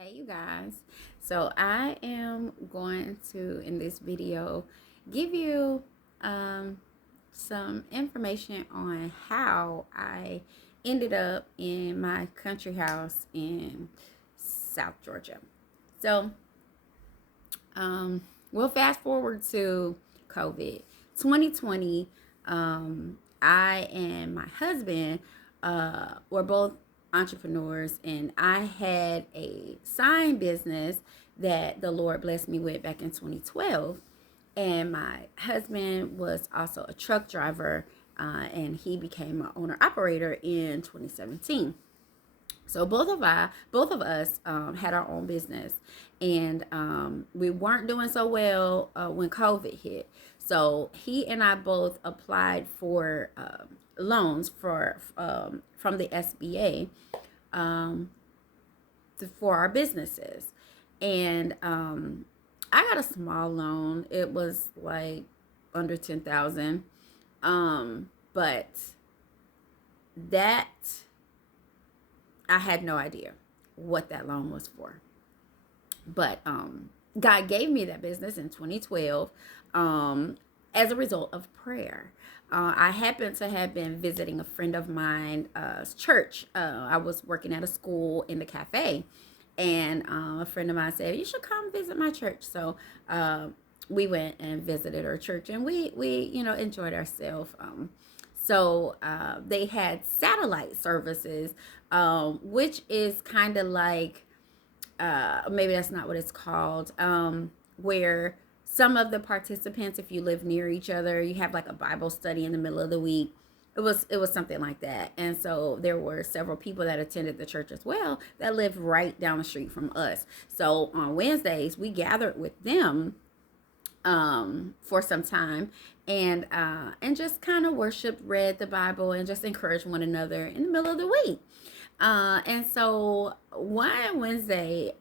Hey you guys, so I am going to in this video give you um, some information on how I ended up in my country house in South Georgia. So we'll fast forward to COVID 2020. I and my husband were both entrepreneurs, and I had a sign business that the Lord blessed me with back in 2012. And my husband was also a truck driver, and he became an owner operator in 2017. So both of us had our own business, and we weren't doing so well when COVID hit. So he and I both applied for loans for from the SBA um, for our businesses, and I got a small loan. It was like under 10,000, but that I had no idea what that loan was for. But God gave me that business in 2012 as a result of prayer. I happened to have been visiting a friend of mine's church. I was working at a school in the cafe, and a friend of mine said, "You should come visit my church." So we went and visited her church, and we enjoyed ourselves. So they had satellite services, which is kind of like maybe that's not what it's called, where some of the participants, if you live near each other, you have like a Bible study in the middle of the week. It was something like that, and so there were several people that attended the church as well that lived right down the street from us. So on Wednesdays we gathered with them for some time, and just kind of worshiped, read the Bible, and just encouraged one another in the middle of the week. And so one Wednesday,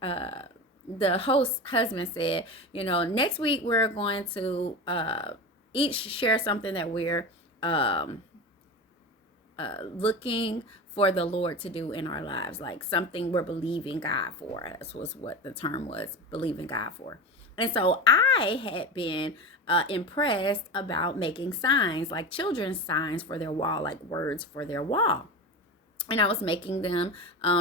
the host husband said, next week we're going to each share something that we're looking for the Lord to do in our lives, like something we're believing God for. That was what the term was, believing God for. And so I had been impressed about making signs, like children's signs for their wall, like words for their wall. And I was making them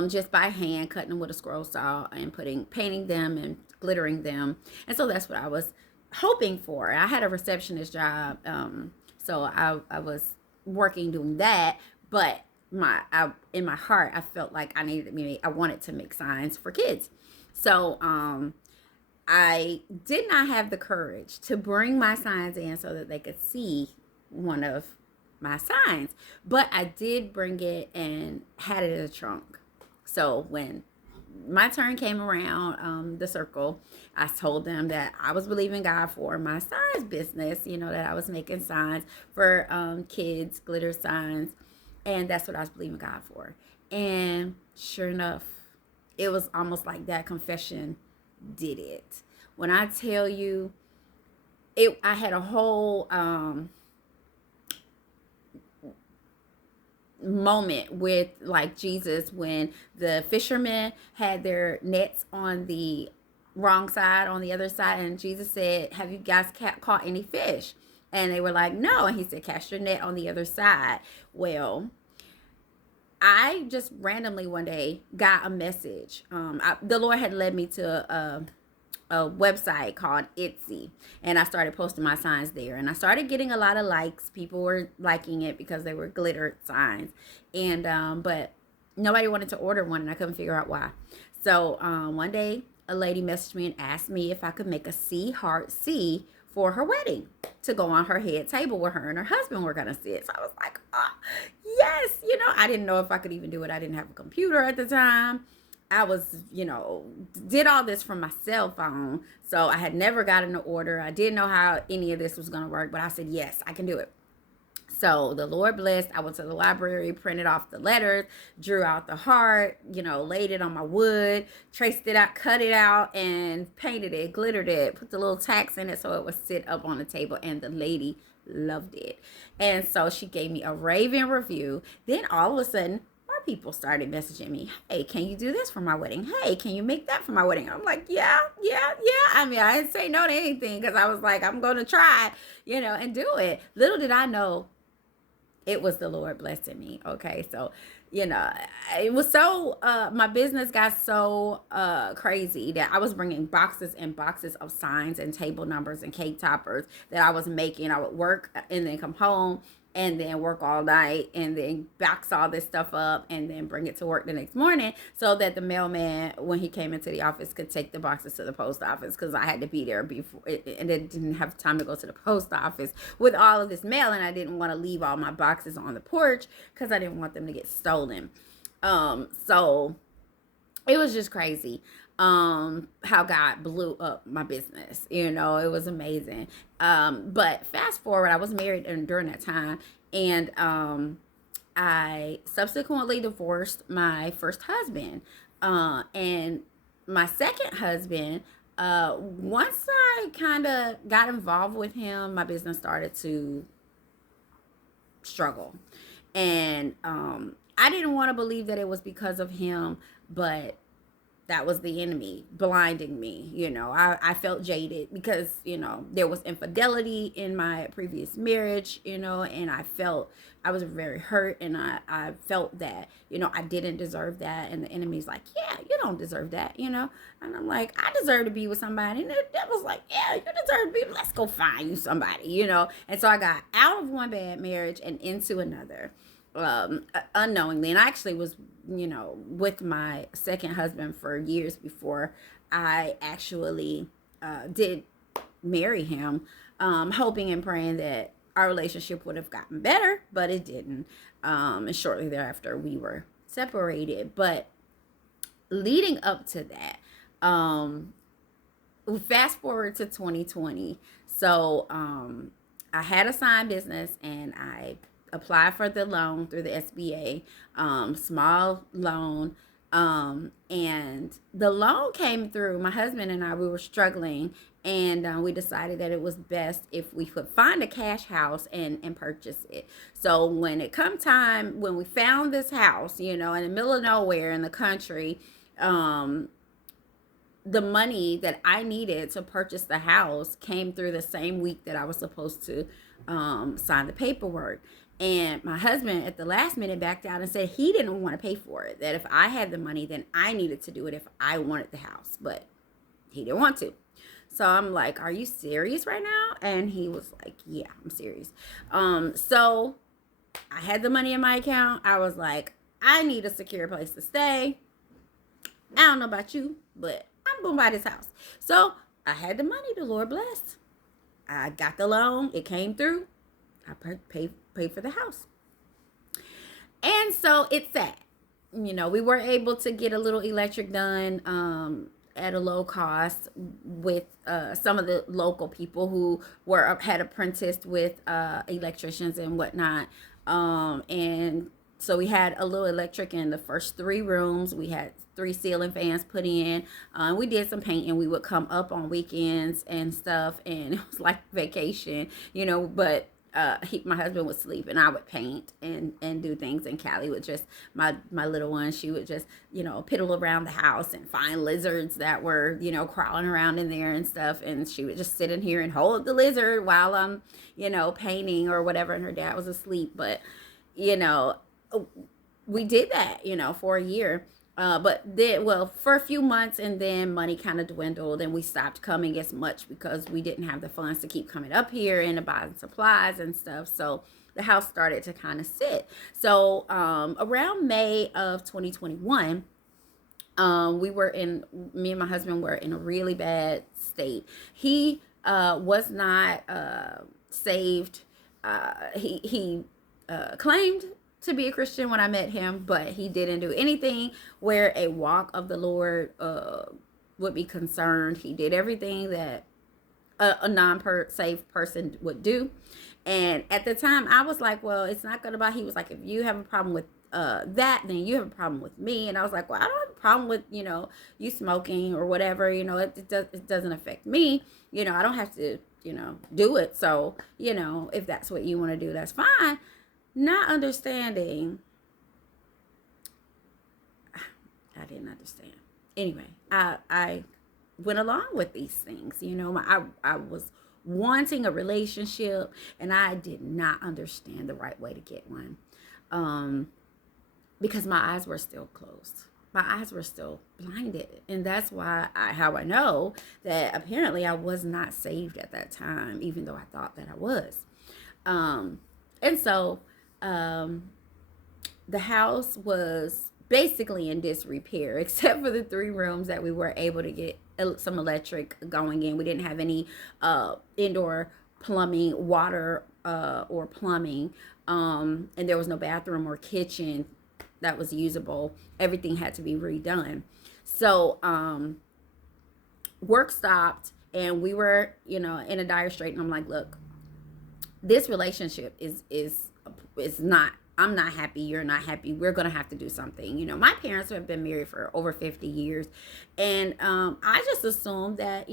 just by hand, cutting them with a scroll saw and painting them and glittering them. And so that's what I was hoping for. I had a receptionist job, so I was working doing that. But in my heart, I felt like I wanted to make signs for kids. So I did not have the courage to bring my signs in so that they could see one of my signs, but I did bring it and had it in the trunk. So when my turn came around the circle, I told them that I was believing God for my signs business, that I was making signs for kids, glitter signs, and that's what I was believing God for. And sure enough, it was almost like that confession did it. When I tell you, I had a whole moment with like Jesus when the fishermen had their nets on the wrong side, on the other side, and Jesus said, "Have you guys caught any fish?" And they were like, "No." And he said, "Cast your net on the other side." Well, I just randomly one day got a message. The Lord had led me to a website called Etsy, and I started posting my signs there, and I started getting a lot of likes. People were liking it because they were glittered signs, and but nobody wanted to order one, and I couldn't figure out why. So one day a lady messaged me and asked me if I could make a heart C for her wedding to go on her head table where her and her husband were gonna sit. So I was like, oh yes. I didn't know if I could even do it. I didn't have a computer at the time. I was, did all this from my cell phone. So I had never gotten an order. I didn't know how any of this was going to work, but I said, yes, I can do it. So the Lord blessed. I went to the library, printed off the letters, drew out the heart, laid it on my wood, traced it out, cut it out, and painted it, glittered it, put the little tacks in it so it would sit up on the table. And the lady loved it. And so she gave me a raving review. Then all of a sudden, more people started messaging me. Hey, can you do this for my wedding? Hey, can you make that for my wedding? I'm like, yeah. I mean, I didn't say no to anything because I was like, I'm going to try, and do it. Little did I know it was the Lord blessing me. Okay. So, it was so, my business got so crazy that I was bringing boxes and boxes of signs and table numbers and cake toppers that I was making. I would work and then come home and then work all night and then box all this stuff up and then bring it to work the next morning so that the mailman, when he came into the office, could take the boxes to the post office, because I had to be there before, and then didn't have time to go to the post office with all of this mail, and I didn't want to leave all my boxes on the porch because I didn't want them to get stolen. So it was just crazy how God blew up my business. It was amazing. But fast forward, I was married during that time, and I subsequently divorced my first husband. And my second husband, once I kind of got involved with him, my business started to struggle. And I didn't want to believe that it was because of him, but that was the enemy blinding me. I felt jaded because, there was infidelity in my previous marriage, and I was very hurt, and I felt that, I didn't deserve that. And the enemy's like, yeah, you don't deserve that, and I'm like, I deserve to be with somebody. And the devil's like, yeah, you deserve to be, let's go find you somebody, And so I got out of one bad marriage and into another. Unknowingly. And I actually was, with my second husband for years before I actually did marry him, hoping and praying that our relationship would have gotten better, but it didn't. And shortly thereafter, we were separated. But leading up to that, fast forward to 2020. So I had a sign business, and I applied for the loan through the SBA, small loan, and the loan came through. My husband and I, we were struggling, and we decided that it was best if we could find a cash house and purchase it. So when it come time, when we found this house, in the middle of nowhere in the country, the money that I needed to purchase the house came through the same week that I was supposed to sign the paperwork. And my husband at the last minute backed out and said he didn't want to pay for it, that if I had the money, then I needed to do it if I wanted the house, but he didn't want to. So I'm like, are you serious right now? And he was like, yeah, I'm serious. So I had the money in my account. I was like, I need a secure place to stay. I don't know about you, but I'm going to buy this house. So I had the money. The Lord blessed. I got the loan. It came through. I paid for the house. And so it's that, we were able to get a little electric done at a low cost with some of the local people who had apprenticed with electricians and whatnot. And so we had a little electric in the first 3 rooms. We had 3 ceiling fans put in. We did some painting. We would come up on weekends and stuff, and it was like vacation, but my husband would sleep and I would paint and do things, and Callie would just, my little one, she would just, piddle around the house and find lizards that were, crawling around in there and stuff, and she would just sit in here and hold the lizard while I'm, painting or whatever, and her dad was asleep. But, we did that, for a year. But then, for a few months, and then money kind of dwindled, and we stopped coming as much because we didn't have the funds to keep coming up here and to buy supplies and stuff. So the house started to kind of sit. So around May of 2021, me and my husband were in a really bad state. He was not saved. He claimed to be a Christian when I met him, but he didn't do anything where a walk of the Lord would be concerned. He did everything that a non-saved person would do. And at the time, I was like, well, it's not gonna he was like, if you have a problem with that, then you have a problem with me. And I was like, well, I don't have a problem with, you smoking or whatever, it doesn't affect me. I don't have to, do it. So, if that's what you want to do, that's fine. Not understanding I didn't understand. Anyway, I went along with these things. I was wanting a relationship, and I did not understand the right way to get one, um, because my eyes were still closed. My eyes were still blinded, and that's how I know that apparently I was not saved at that time, even though I thought that I was. And so the house was basically in disrepair, except for the 3 rooms that we were able to get some electric going in. We didn't have any indoor plumbing, water, or plumbing, and there was no bathroom or kitchen that was usable. Everything had to be redone. So work stopped, and we were, in a dire strait. And I'm like, look, this relationship is not, I'm not happy, you're not happy, we're gonna have to do something. My parents have been married for over 50 years, and I just assumed that,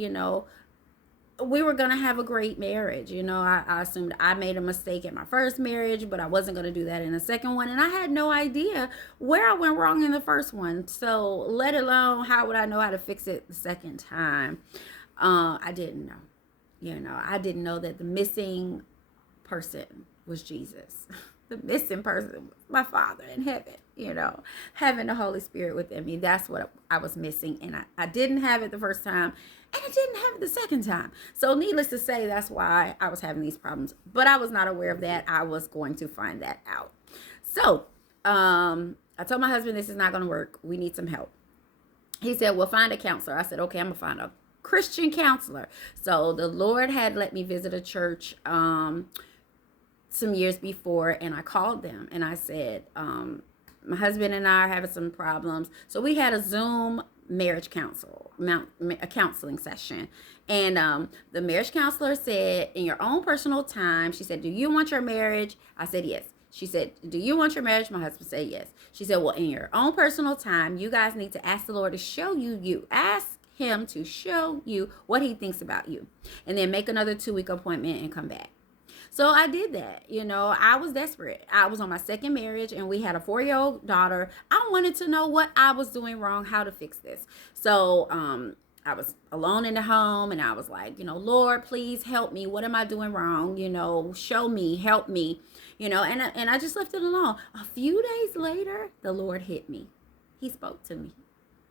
we were gonna have a great marriage. I assumed I made a mistake in my first marriage, but I wasn't gonna do that in the second one, and I had no idea where I went wrong in the first one, so let alone how would I know how to fix it the second time. I didn't know. I didn't know that the missing person was Jesus. The missing person was my Father in heaven, having the Holy Spirit within me. That's what I was missing. And I didn't have it the first time, and I didn't have it the second time. So needless to say, that's why I was having these problems. But I was not aware of that. I was going to find that out. So I told my husband, this is not going to work. We need some help. He said, well, find a counselor. I said, okay, I'm going to find a Christian counselor. So the Lord had let me visit a church some years before, and I called them and I said, my husband and I are having some problems. So we had a Zoom marriage a counseling session. And the marriage counselor said, in your own personal time, she said, do you want your marriage? I said, yes. She said, do you want your marriage? My husband said, yes. She said, well, in your own personal time, you guys need to ask the Lord to show you. Ask him to show you what he thinks about you. And then make another 2-week appointment and come back. So I did that. I was desperate. I was on my second marriage, and we had a 4-year-old daughter. I wanted to know what I was doing wrong, how to fix this. So I was alone in the home, and I was like, Lord, please help me. What am I doing wrong? Show me, help me, and I just left it alone. A few days later, the Lord hit me. He spoke to me.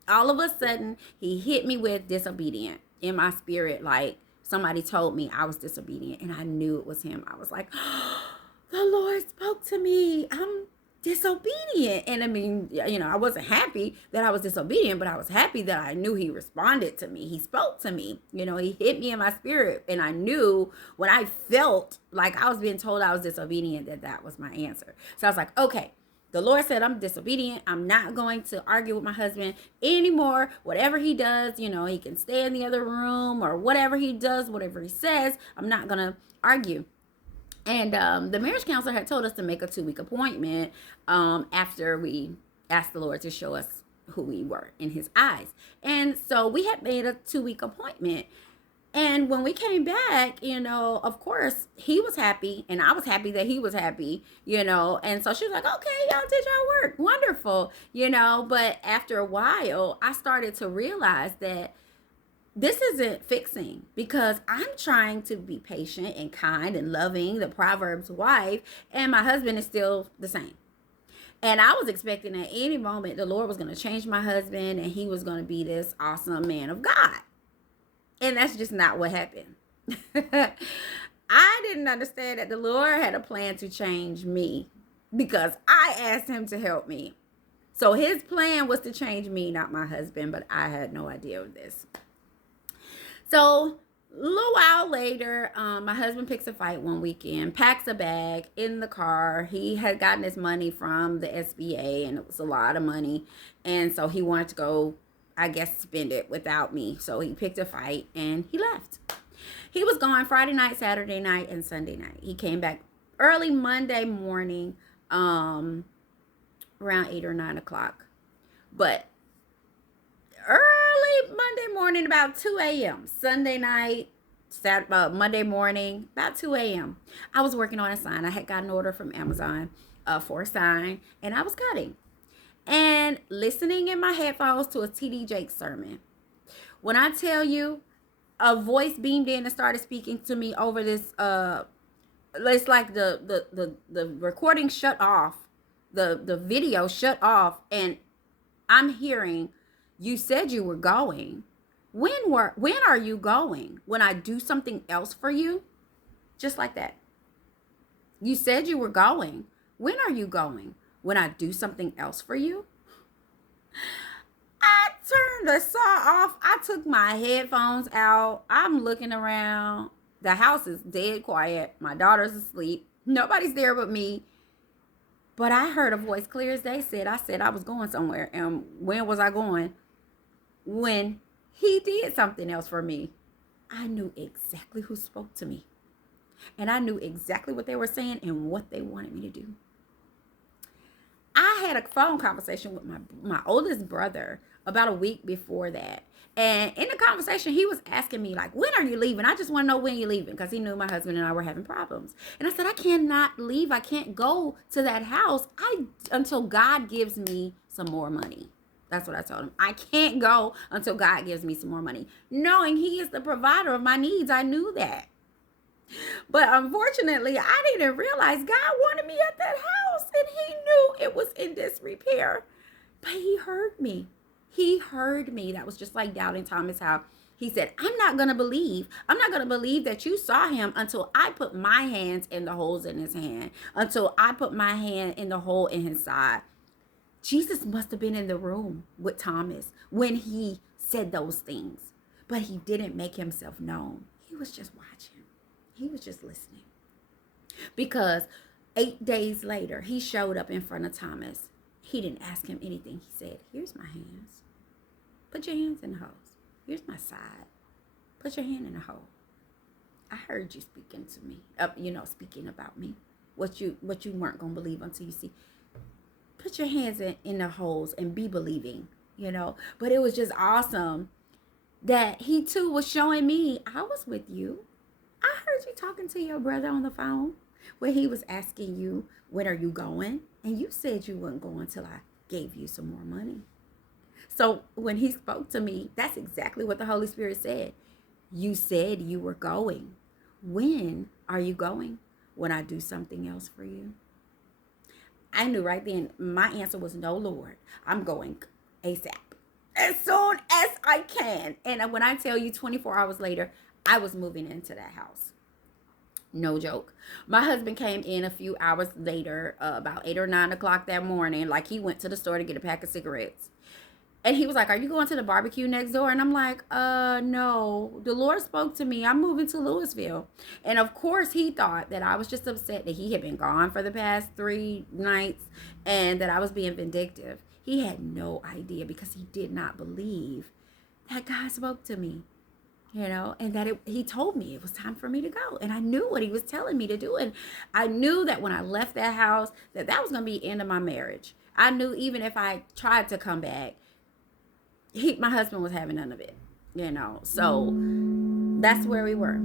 All of a sudden, he hit me with disobedient in my spirit, like somebody told me I was disobedient, and I knew it was him. I was like, oh, the Lord spoke to me. I'm disobedient. And I mean, I wasn't happy that I was disobedient, but I was happy that I knew he responded to me. He spoke to me. He hit me in my spirit, and I knew when I felt like I was being told I was disobedient, that was my answer. So I was like, okay. The Lord said I'm disobedient. I'm not going to argue with my husband anymore. Whatever he does, he can stay in the other room, or whatever he does, whatever he says, I'm not going to argue. And the marriage counselor had told us to make a 2-week appointment after we asked the Lord to show us who we were in his eyes. And so we had made a 2-week appointment. And when we came back, of course, he was happy, and I was happy that he was happy, and so she was like, okay, y'all did your work. Wonderful, but after a while, I started to realize that this isn't fixing, because I'm trying to be patient and kind and loving, the Proverbs wife, and my husband is still the same. And I was expecting at any moment the Lord was going to change my husband, and he was going to be this awesome man of God. And that's just not what happened. I didn't understand that the Lord had a plan to change me, because I asked him to help me. So his plan was to change me, not my husband, but I had no idea of this. So a little while later, my husband picks a fight one weekend, packs a bag in the car. He had gotten his money from the SBA, and it was a lot of money. And so he wanted to go, I guess, spend it without me. So he picked a fight and he left. He was gone Friday night, Saturday night, and Sunday night. He came back early Monday morning, around 8 or 9 o'clock. But early Monday morning, about 2 a.m. Sunday night, Monday morning, about 2 a.m. I was working on a sign. I had got an order from Amazon for a sign, and I was cutting. and listening in my headphones to a TD Jakes sermon. When I tell you, a voice beamed in and started speaking to me over this. It's like the recording shut off, the video shut off, and I'm hearing, "You said you were going. When are you going? When I do something else for you?" Just like that. You said you were going. When are you going? When I do something else for you? I turned the saw off. I took my headphones out. I'm looking around. The house is dead quiet. My daughter's asleep. Nobody's there but me. But I heard a voice clear as day said, I was going somewhere. And when was I going? When he did something else for me. I knew exactly who spoke to me. And I knew exactly what they were saying and what they wanted me to do. I had a phone conversation with my oldest brother about a week before that. And in the conversation, he was asking me, like, when are you leaving? I just want to know when you're leaving, because he knew my husband and I were having problems. And I said, I cannot leave. I can't go to that house until God gives me some more money. That's what I told him. I can't go until God gives me some more money. Knowing he is the provider of my needs, I knew that. But unfortunately, I didn't realize God wanted me at that house, and he knew it was in disrepair. But he heard me. He heard me. That was just like doubting Thomas, how he said, I'm not going to believe that you saw him until I put my hands in the holes in his hand, until I put my hand in the hole in his side. Jesus must have been in the room with Thomas when he said those things, but he didn't make himself known. He was just watching. He was just listening. Because 8 days later, he showed up in front of Thomas. He didn't ask him anything. He said, here's my hands. Put your hands in the holes. Here's my side. Put your hand in the hole. I heard you speaking to me, speaking about me. What you weren't going to believe until you see. Put your hands in the holes and be believing, But it was just awesome that he too was showing me, I was with you. I heard you talking to your brother on the phone where he was asking you, when are you going? And you said you wouldn't go until I gave you some more money. So when he spoke to me, that's exactly what the Holy Spirit said. You said you were going. When are you going? When I do something else for you? I knew right then my answer was no, Lord. I'm going ASAP. As soon as I can. And when I tell you 24 hours later, I was moving into that house. No joke. My husband came in a few hours later, about 8 or 9 o'clock that morning. Like, he went to the store to get a pack of cigarettes. And he was like, are you going to the barbecue next door? And I'm like, no. The Lord spoke to me. I'm moving to Louisville. And of course, he thought that I was just upset that he had been gone for the past 3 nights and that I was being vindictive. He had no idea, because he did not believe that God spoke to me. And that he told me it was time for me to go. And I knew what he was telling me to do. And I knew that when I left that house, that was going to be the end of my marriage. I knew even if I tried to come back, my husband was having none of it, So that's where we were.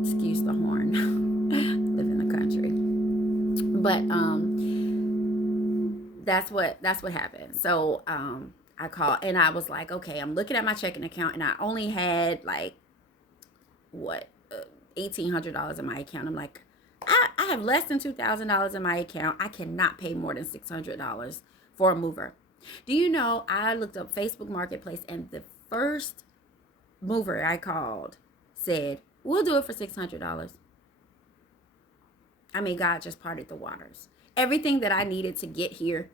Excuse the horn. Live in the country. But that's what happened. So I called and I was like, okay, I'm looking at my checking account and I only had like $1,800 in my account. I'm like, I have less than $2,000 in my account. I cannot pay more than $600 for a mover. Do you know, I looked up Facebook Marketplace and the first mover I called said, we'll do it for $600. I mean, God just parted the waters. Everything that I needed to get here,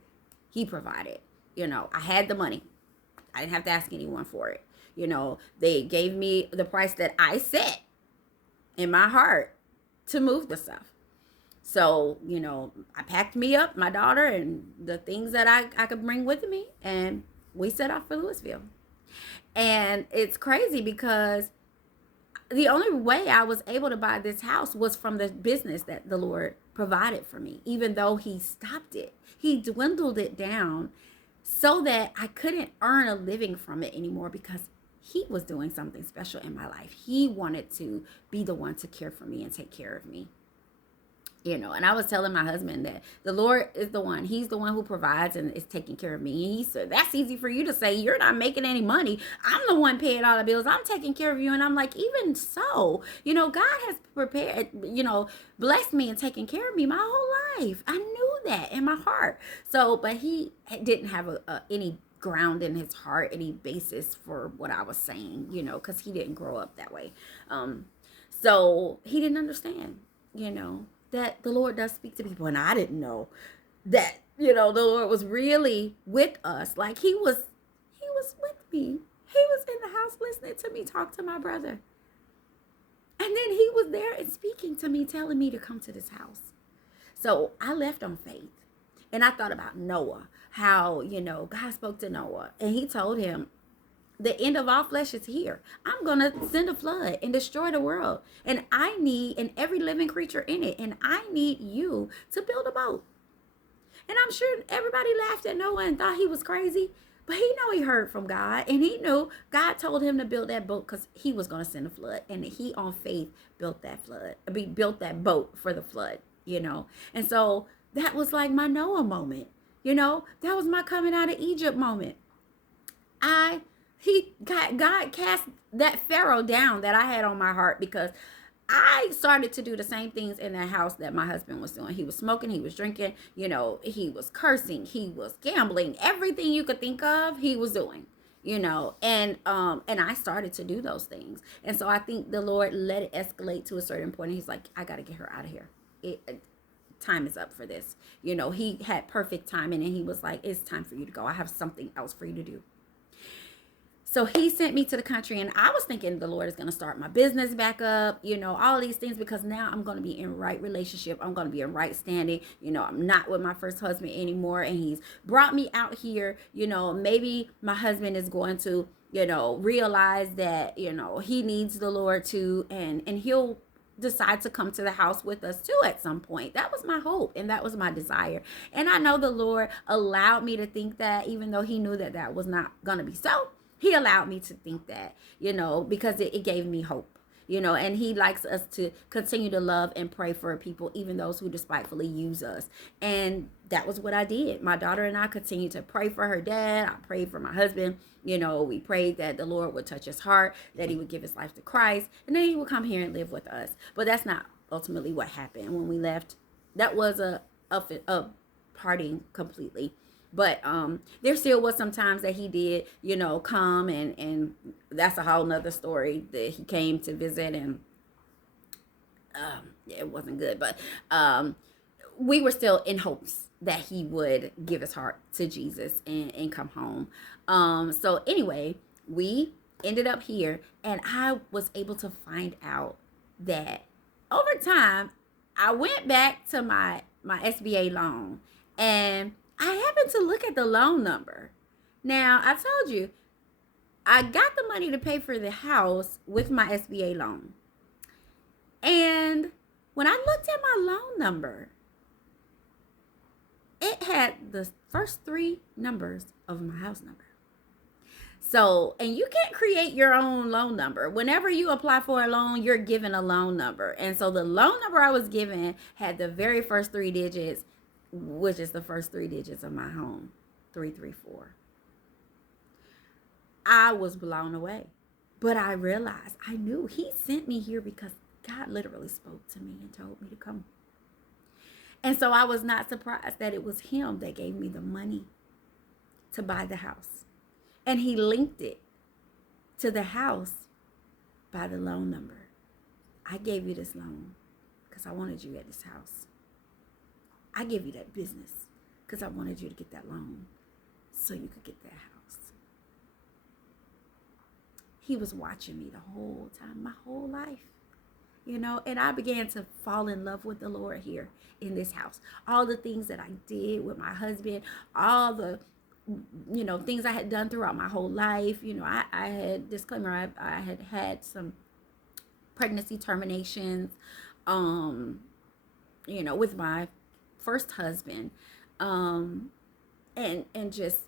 he provided. I had the money. I didn't have to ask anyone for it. They gave me the price that I set in my heart to move the stuff. So, I packed me up, my daughter, and the things that I could bring with me, and we set off for Louisville. And it's crazy because the only way I was able to buy this house was from the business that the Lord provided for me, even though he stopped it. He dwindled it down so that I couldn't earn a living from it anymore, because he was doing something special in my life. He wanted to be the one to care for me and take care of me. And I was telling my husband that the Lord is the one. He's the one who provides and is taking care of me. And he said, that's easy for you to say. You're not making any money. I'm the one paying all the bills. I'm taking care of you. And I'm like, even so, God has prepared, blessed me and taken care of me my whole life. I knew that in my heart. So, but he didn't have any ground in his heart, any basis for what I was saying, because he didn't grow up that way. So he didn't understand, that the Lord does speak to people. And I didn't know that, the Lord was really with us. Like he was with me. He was in the house listening to me talk to my brother. And then he was there and speaking to me, telling me to come to this house. So I left on faith. And I thought about Noah, how, God spoke to Noah and he told him, the end of all flesh is here. I'm going to send a flood and destroy the world. And I need, and every living creature in it, and I need you to build a boat. And I'm sure everybody laughed at Noah and thought he was crazy. But he know he heard from God. And he knew God told him to build that boat because he was going to send a flood. And he, on faith, built that built that boat for the flood, And so that was like my Noah moment. That was my coming out of Egypt moment. God cast that Pharaoh down that I had on my heart because I started to do the same things in the house that my husband was doing. He was smoking, he was drinking, he was cursing, he was gambling, everything you could think of, he was doing, and I started to do those things. And so I think the Lord let it escalate to a certain point. And he's like, I got to get her out of here. Time is up for this. He had perfect timing and he was like, it's time for you to go. I have something else for you to do. So he sent me to the country, and I was thinking the Lord is going to start my business back up, all these things, because now I'm going to be in right relationship. I'm going to be in right standing. I'm not with my first husband anymore, and he's brought me out here. Maybe my husband is going to, realize that, he needs the Lord too, and he'll decide to come to the house with us too at some point. That was my hope and that was my desire. And I know the Lord allowed me to think that, even though he knew that that was not going to be so. He allowed me to think that, because it gave me hope, and he likes us to continue to love and pray for people, even those who despitefully use us. And that was what I did. My daughter and I continued to pray for her dad. I prayed for my husband. We prayed that the Lord would touch his heart, that he would give his life to Christ, and then he would come here and live with us. But that's not ultimately what happened when we left. That was a parting completely. But there still was some times that he did, come and that's a whole nother story, that he came to visit and it wasn't good. But we were still in hopes that he would give his heart to Jesus and come home. So anyway, we ended up here and I was able to find out that over time, I went back to my SBA loan and I happened to look at the loan number. Now, I told you, I got the money to pay for the house with my SBA loan. And when I looked at my loan number, it had the first three numbers of my house number. So, and you can't create your own loan number. Whenever you apply for a loan, you're given a loan number. And so the loan number I was given had the very first three digits, which is the first three digits of my home, 334. I was blown away. But I realized, I knew he sent me here because God literally spoke to me and told me to come. And so I was not surprised that it was him that gave me the money to buy the house. And he linked it to the house by the loan number. I gave you this loan because I wanted you at this house. I gave you that business because I wanted you to get that loan so you could get that house. He was watching me the whole time, my whole life, and I began to fall in love with the Lord here in this house. All the things that I did with my husband, all the, things I had done throughout my whole life. I had, disclaimer, I had some pregnancy terminations, with my first husband, and just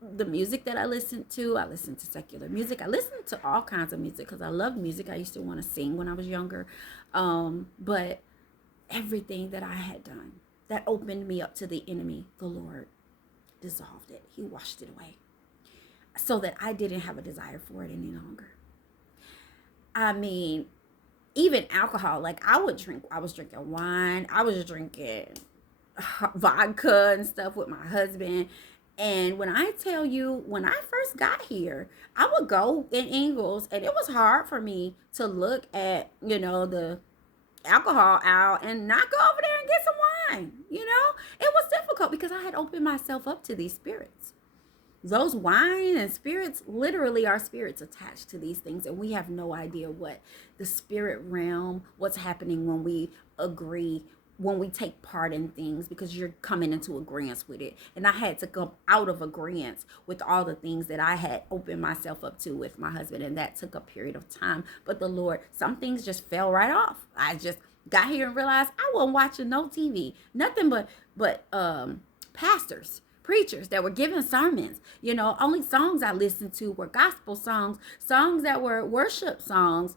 the music that I listened to secular music. I listened to all kinds of music because I loved music. I used to want to sing when I was younger, but everything that I had done that opened me up to the enemy, the Lord dissolved it. He washed it away so that I didn't have a desire for it any longer. I mean, even alcohol, like I was drinking wine, I was drinking vodka and stuff with my husband. And when I tell you, when I first got here, I would go in Ingles, and it was hard for me to look at, the alcohol out and not go over there and get some wine. It was difficult because I had opened myself up to these spirits. Those wine and spirits literally are spirits attached to these things, and we have no idea what the spirit realm, what's happening when we agree, when we take part in things, because you're coming into agreement with it. And I had to come out of agreement with all the things that I had opened myself up to with my husband, and that took a period of time. But the Lord, some things just fell right off. I just got here and realized I wasn't watching no TV, nothing but pastors, preachers that were giving sermons. Only songs I listened to were gospel songs that were worship songs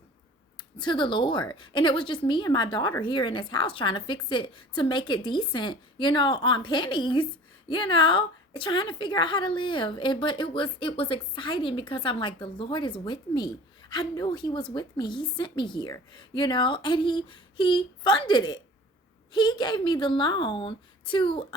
to the Lord. And it was just me and my daughter here in this house trying to fix it to make it decent, on pennies, trying to figure out how to live. But it was exciting because I'm like, the Lord is with me. I knew he was with me. He sent me here, and he funded it. He gave me the loan to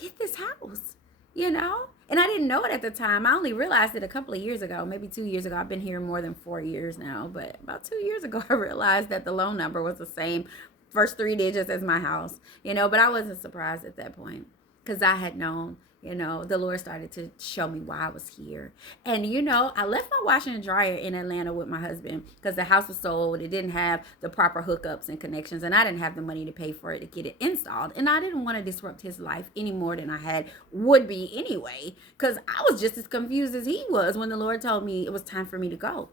get this house, and I didn't know it at the time. I only realized it a couple of years ago, maybe 2 years ago. I've been here more than 4 years now, but about 2 years ago, I realized that the loan number was the same first 3 digits as my house, but I wasn't surprised at that point because I had known, the Lord started to show me why I was here. And, I left my washer and dryer in Atlanta with my husband because the house was so old. It didn't have the proper hookups and connections, and I didn't have the money to pay for it to get it installed. And I didn't want to disrupt his life any more than I would be anyway, because I was just as confused as he was when the Lord told me it was time for me to go.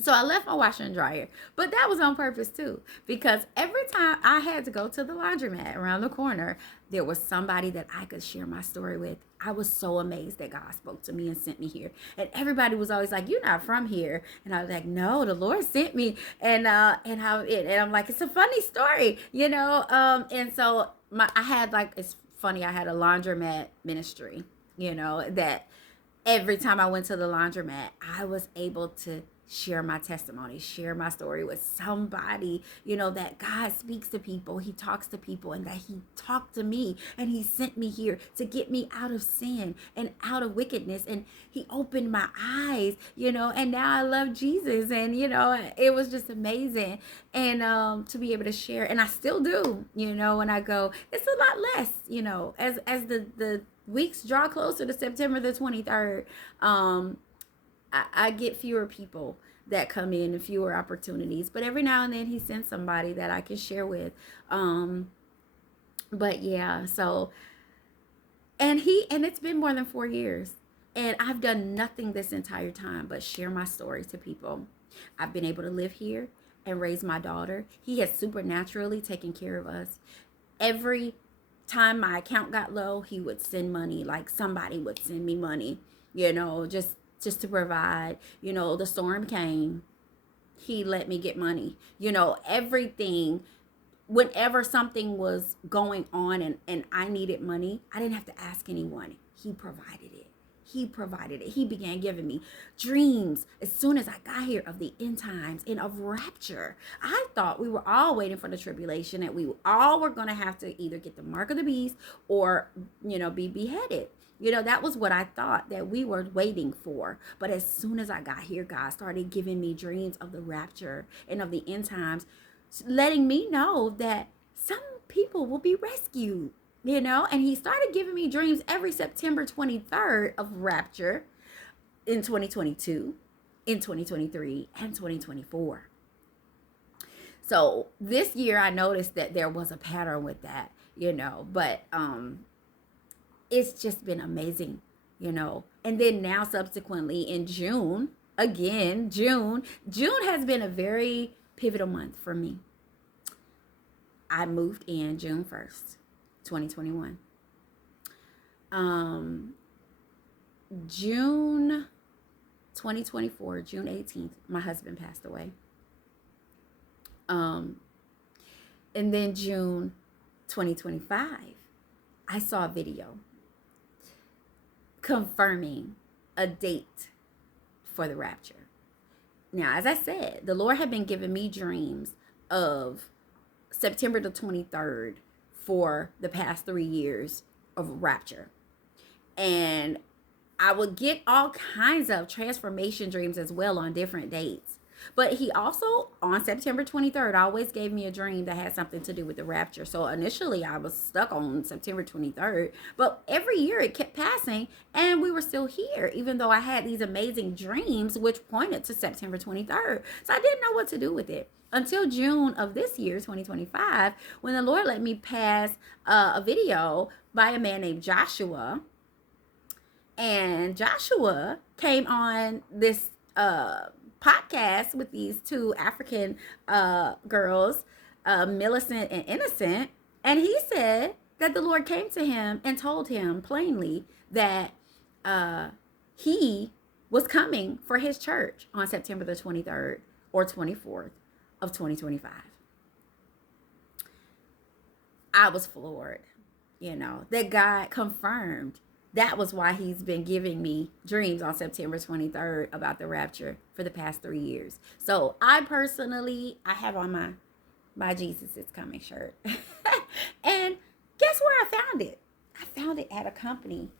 So I left my washer and dryer, but that was on purpose too, because every time I had to go to the laundromat around the corner, there was somebody that I could share my story with. I was so amazed that God spoke to me and sent me here. And everybody was always like, "You're not from here." And I was like, "No, the Lord sent me." And I'm like, "It's a funny story, And so I had it's funny. I had a laundromat ministry, that every time I went to the laundromat, I was able to share my testimony, share my story with somebody, that God speaks to people, he talks to people, and that he talked to me, and he sent me here to get me out of sin and out of wickedness, and he opened my eyes, and now I love Jesus, and, it was just amazing, and to be able to share, and I still do, when I go, it's a lot less, as the weeks draw closer to September the 23rd, I get fewer people that come in and fewer opportunities, but every now and then he sends somebody that I can share with. But yeah, so, and it's been more than 4 years, and I've done nothing this entire time but share my story to people. I've been able to live here and raise my daughter. He has supernaturally taken care of us. Every time my account got low, he would send money, like somebody would send me money, just to provide. The storm came, he let me get money, everything. Whenever something was going on and I needed money, I didn't have to ask anyone. He provided it. He began giving me dreams as soon as I got here of the end times and of rapture. I thought we were all waiting for the tribulation, and we all were going to have to either get the mark of the beast or, be beheaded. That was what I thought that we were waiting for. But as soon as I got here, God started giving me dreams of the rapture and of the end times, letting me know that some people will be rescued, and he started giving me dreams every September 23rd of rapture in 2022, in 2023, and 2024. So this year I noticed that there was a pattern with that, but it's just been amazing, and then now subsequently in June has been a very pivotal month for me. I moved in June 1st, 2021. June 2024, June 18th, my husband passed away. And then June 2025, I saw a video confirming a date for the rapture. Now, as I said, the Lord had been giving me dreams of September the 23rd for the past 3 years of rapture. And I would get all kinds of transformation dreams as well on different dates. But he also, on September 23rd, always gave me a dream that had something to do with the rapture. So initially, I was stuck on September 23rd. But every year, it kept passing, and we were still here, even though I had these amazing dreams, which pointed to September 23rd. So I didn't know what to do with it until June of this year, 2025, when the Lord let me pass a video by a man named Joshua. And Joshua came on this podcast with these two African girls, Millicent and Innocent. And he said that the Lord came to him and told him plainly that he was coming for his church on September the 23rd or 24th of 2025. I was floored, that God confirmed. That was why he's been giving me dreams on September 23rd about the rapture for the past 3 years. So I have on my Jesus is Coming shirt. And guess where I found it? I found it at a company.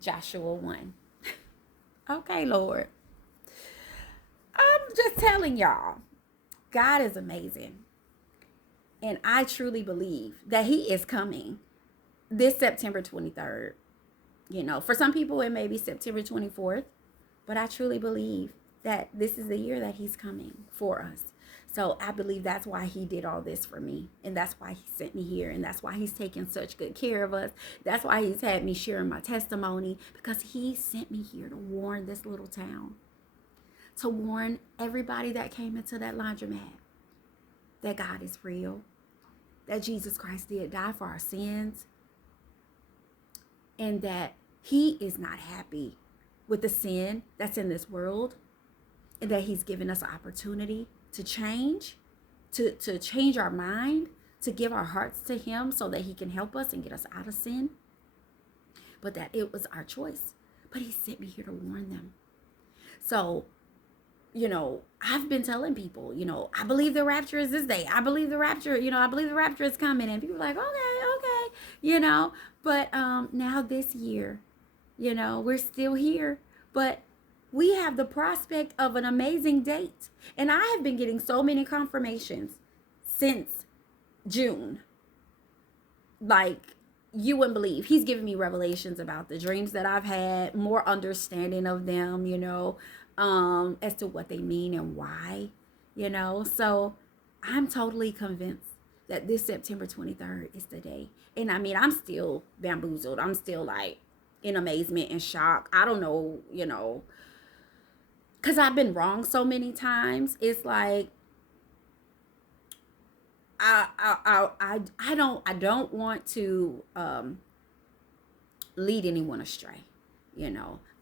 Joshua 1. Okay, Lord. I'm just telling y'all, God is amazing. And I truly believe that he is coming this September 23rd. For some people, it may be September 24th. But I truly believe that this is the year that he's coming for us. So I believe that's why he did all this for me. And that's why he sent me here. And that's why he's taken such good care of us. That's why he's had me sharing my testimony. Because he sent me here to warn this little town. To warn everybody that came into that laundromat that God is real, that Jesus Christ did die for our sins, and that he is not happy with the sin that's in this world, and that he's given us an opportunity to change, to change our mind, to give our hearts to him so that he can help us and get us out of sin, but that it was our choice. But he sent me here to warn them. So I've been telling people, I believe the rapture is this day. I believe the rapture, I believe the rapture is coming. And people are like, okay. But now this year, we're still here. But we have the prospect of an amazing date. And I have been getting so many confirmations since June. Like, you wouldn't believe. He's given me revelations about the dreams that I've had, more understanding of them, as to what they mean and why, So I'm totally convinced that this September 23rd is the day. And I'm still bamboozled. I'm still like in amazement and shock. I don't know, because I've been wrong so many times. It's like, I don't want to lead anyone astray,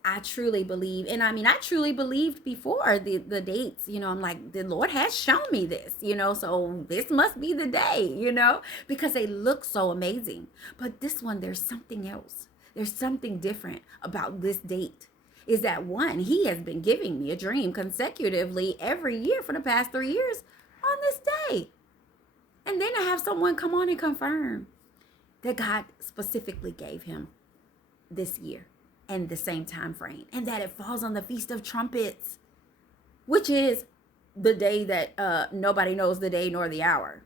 I truly believe, and I truly believed before the dates, I'm like, the Lord has shown me this, so this must be the day, because they look so amazing. But this one, there's something else. There's something different about this date. Is that one, he has been giving me a dream consecutively every year for the past 3 years on this day. And then I have someone come on and confirm that God specifically gave him this year and the same time frame, and that it falls on the Feast of Trumpets, which is the day that nobody knows the day nor the hour.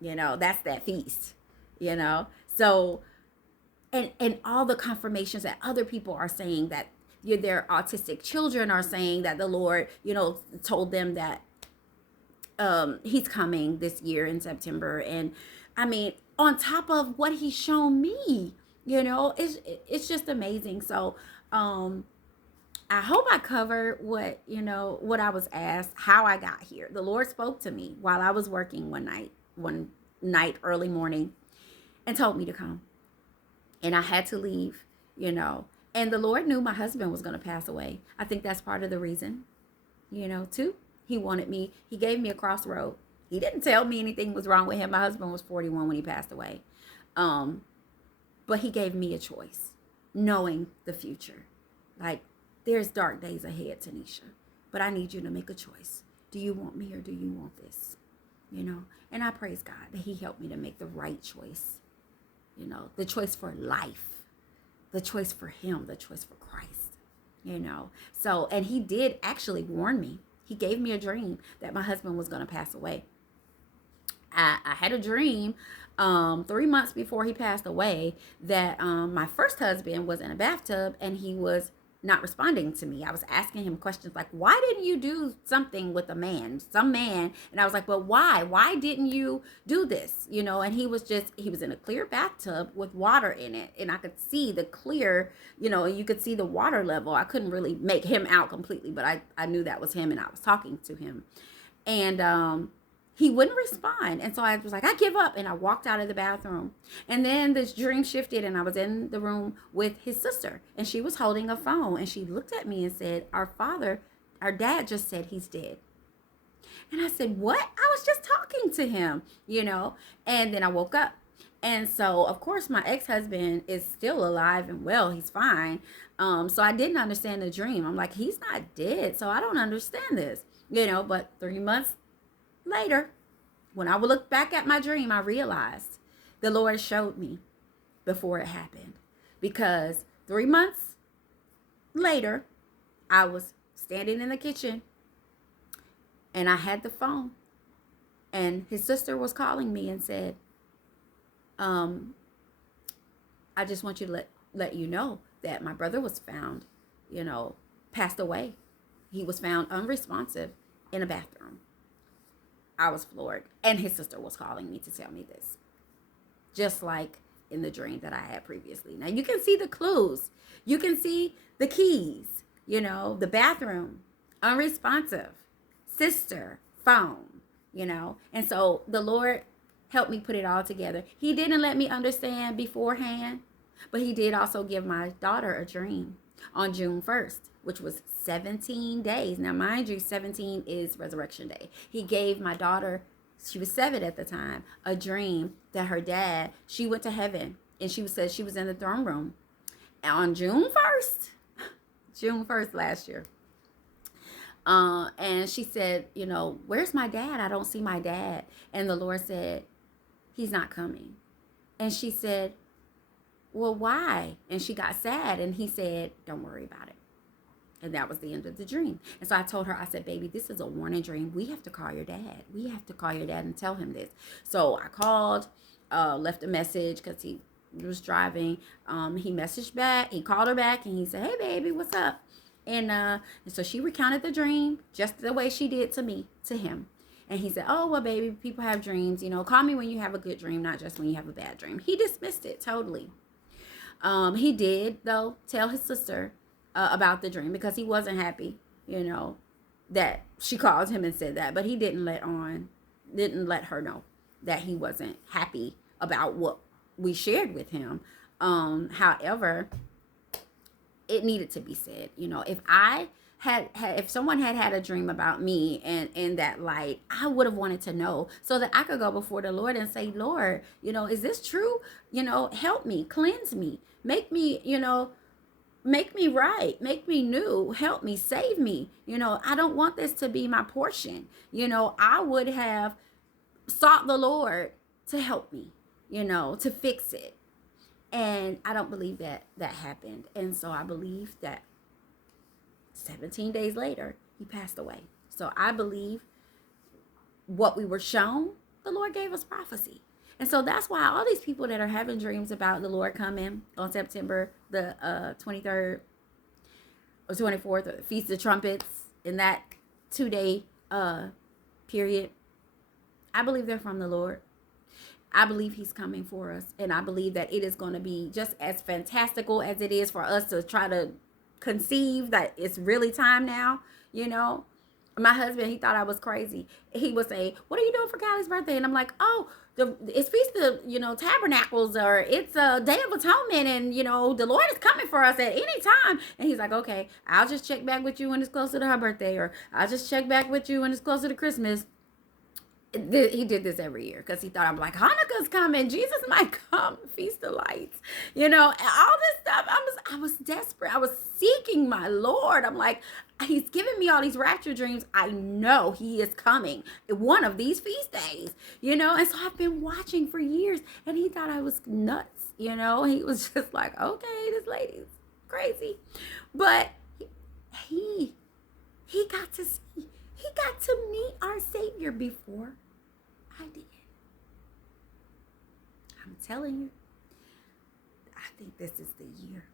That's that feast, So, and all the confirmations that other people are saying, that their autistic children are saying that the Lord, told them that he's coming this year in September. And on top of what he's shown me, it's just amazing. So I hope I covered what I was asked, how I got here. The Lord spoke to me while I was working one night early morning, and told me to come. And I had to leave, and the Lord knew my husband was going to pass away. I think that's part of the reason, too. He wanted me, he gave me a crossroad. He didn't tell me anything was wrong with him. My husband was 41 when he passed away. But he gave me a choice, knowing the future. Like, there's dark days ahead, Tanisha, but I need you to make a choice. Do you want me or do you want this? You know, and I praise God that he helped me to make the right choice. You know, the choice for life, the choice for him, the choice for Christ, you know. So, and he did actually warn me. He gave me a dream that my husband was going to pass away. I had a dream 3 months before he passed away that my first husband was in a bathtub and he was not responding to me. I was asking him questions like, why didn't you do something with some man? And I was like, but why? Why didn't you do this? You know, and he was in a clear bathtub with water in it. And I could see the clear, you know, you could see the water level. I couldn't really make him out completely, but I knew that was him and I was talking to him. And he wouldn't respond. And so I was like, I give up. And I walked out of the bathroom. And then this dream shifted and I was in the room with his sister. And she was holding a phone. And she looked at me and said, our dad just said he's dead. And I said, what? I was just talking to him, you know. And then I woke up. And so, of course, my ex-husband is still alive and well. He's fine. So I didn't understand the dream. I'm like, he's not dead. So I don't understand this, you know. But 3 months later, when I would look back at my dream, I realized the Lord showed me before it happened. Because 3 months later, I was standing in the kitchen and I had the phone. And his sister was calling me and said, I just want you to let you know that my brother was found, you know, passed away. He was found unresponsive in a bathroom. I was floored. And his sister was calling me to tell me this. Just like in the dream that I had previously. Now, you can see the clues. You can see the keys, you know, the bathroom, unresponsive, sister, phone, you know. And so the Lord helped me put it all together. He didn't let me understand beforehand, but he did also give my daughter a dream on June 1st, which was 17 days. Now, mind you, 17 is Resurrection Day. He gave my daughter, she was 7 at the time, a dream that her dad, she went to heaven, and she said she was in the throne room on June 1st last year. And she said, you know, where's my dad? I don't see my dad. And the Lord said, he's not coming. And she said, well, why? And she got sad. And he said, don't worry about it. And that was the end of the dream. And so I told her, I said, baby, this is a warning dream. We have to call your dad. We have to call your dad and tell him this. So I called, left a message because he was driving. He messaged back. He called her back and he said, hey, baby, what's up? And so she recounted the dream just the way she did to me, to him. And he said, oh, well, baby, people have dreams. You know, call me when you have a good dream, not just when you have a bad dream. He dismissed it totally. He did, though, tell his sister about the dream because he wasn't happy, you know, that she called him and said that. But he didn't let her know that he wasn't happy about what we shared with him. However, it needed to be said. You know, if if someone had a dream about me and in that light, I would have wanted to know so that I could go before the Lord and say, Lord, you know, is this true? You know, help me, cleanse me, make me, you know, make me right, make me new, help me, save me. You know, I don't want this to be my portion. You know, I would have sought the Lord to help me, you know, to fix it. And I don't believe that happened. And so I believe that 17 days later, he passed away. So I believe what we were shown, the Lord gave us prophecy. And so that's why all these people that are having dreams about the Lord coming on September the 23rd or 24th, or the Feast of Trumpets, in that 2-day period, I believe they're from the Lord. I believe he's coming for us. And I believe that it is going to be just as fantastical as it is for us to try to conceive that it's really time now. You know, my husband, he thought I was crazy. He would say, what are you doing for Callie's birthday? And I'm like, oh, it's Feast of, Tabernacles, or it's a Day of Atonement, and, the Lord is coming for us at any time. And he's like, okay, I'll just check back with you when it's closer to her birthday, or I'll just check back with you when it's closer to Christmas. He did this every year because he thought, I'm like, Hanukkah's coming, Jesus might come, Feast of Lights, and all this stuff. I was desperate. I was seeking my Lord. I'm like, he's giving me all these rapture dreams. I know he is coming one of these feast days, and so I've been watching for years, and he thought I was nuts. He was just like, okay, this lady's crazy. But he got to see, he got to meet our Savior before I did. I'm telling you, I think this is the year.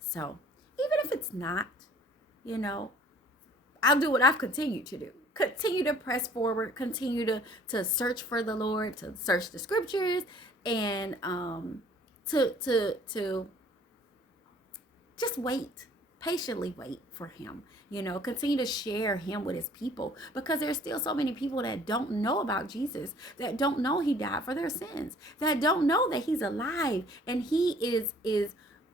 So even if it's not, I'll do what I've continued to do. Continue to press forward, continue to search for the Lord, to search the scriptures, and to just wait, patiently wait for him. Continue to share him with his people, because there's still so many people that don't know about Jesus, that don't know he died for their sins, that don't know that he's alive, and he is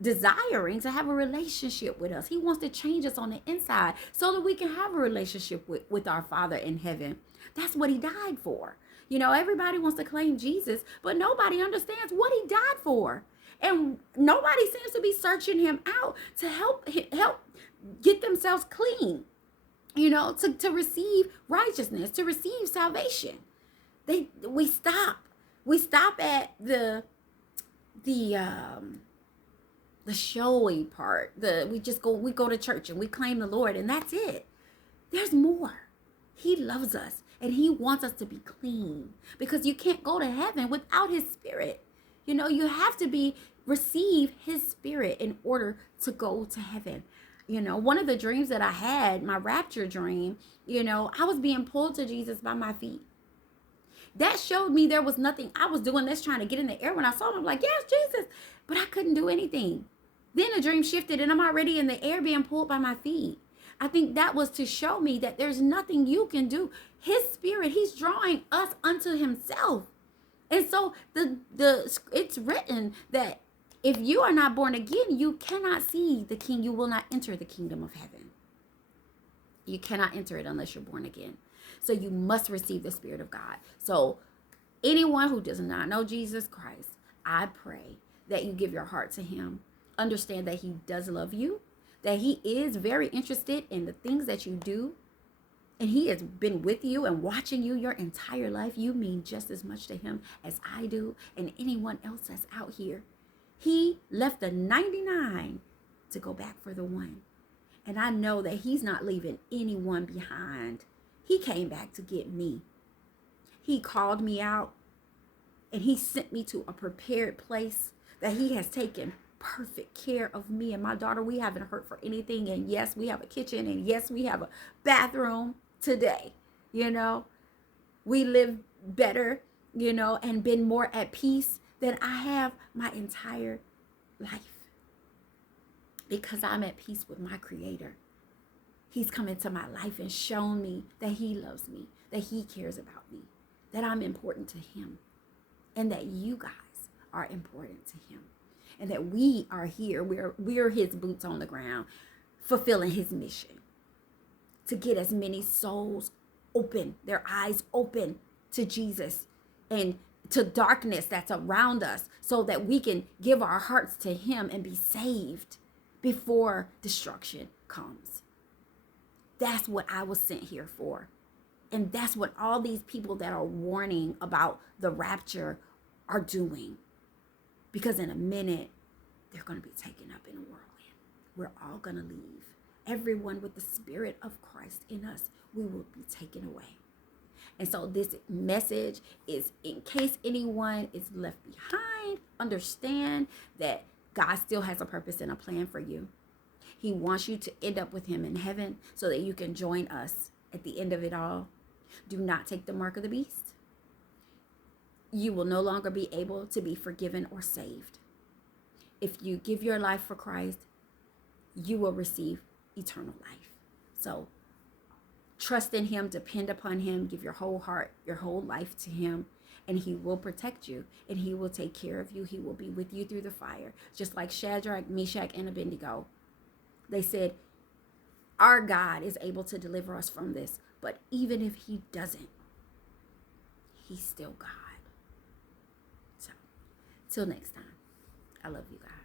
desiring to have a relationship with us. He wants to change us on the inside so that we can have a relationship with our Father in heaven. That's what he died for. Everybody wants to claim Jesus, but nobody understands what he died for. And nobody seems to be searching him out to help get themselves clean, to receive righteousness, to receive salvation. We stop at the showy part. We go to church and we claim the Lord, and that's it. There's more. He loves us, and he wants us to be clean, because you can't go to heaven without his spirit. You have to receive his spirit in order to go to heaven. One of the dreams that I had, my rapture dream, I was being pulled to Jesus by my feet. That showed me there was nothing I was doing that's trying to get in the air. When I saw him, I'm like, yes, Jesus. But I couldn't do anything. Then the dream shifted, and I'm already in the air being pulled by my feet. I think that was to show me that there's nothing you can do. His spirit, he's drawing us unto himself. And so it's written that if you are not born again, you cannot see the King. You will not enter the kingdom of heaven. You cannot enter it unless you're born again. So you must receive the Spirit of God. So anyone who does not know Jesus Christ, I pray that you give your heart to him. Understand that he does love you, that he is very interested in the things that you do, and he has been with you and watching you your entire life. You mean just as much to him as I do and anyone else that's out here. He left the 99 to go back for the one. And I know that he's not leaving anyone behind. He came back to get me. He called me out, and he sent me to a prepared place that he has taken perfect care of me and my daughter. We haven't hurt for anything. And yes, we have a kitchen, and yes, we have a bathroom today. We live better, and been more at peace than I have my entire life, because I'm at peace with my Creator. He's come into my life and shown me that he loves me, that he cares about me, that I'm important to him, and that you guys are important to him, and that we are here. We're his boots on the ground, fulfilling his mission to get as many souls open, their eyes open to Jesus and to darkness that's around us, so that we can give our hearts to him and be saved before destruction comes. That's what I was sent here for. And that's what all these people that are warning about the rapture are doing. Because in a minute, they're going to be taken up in a whirlwind. We're all going to leave. Everyone with the Spirit of Christ in us, we will be taken away. And so this message is in case anyone is left behind. Understand that God still has a purpose and a plan for you. He wants you to end up with him in heaven so that you can join us at the end of it all. Do not take the mark of the beast. You will no longer be able to be forgiven or saved. If you give your life for Christ, you will receive eternal life. So trust in him, depend upon him, give your whole heart, your whole life to him, and he will protect you, and he will take care of you. He will be with you through the fire. Just like Shadrach, Meshach, and Abednego. They said, our God is able to deliver us from this. But even if he doesn't, he's still God. So, till next time, I love you guys.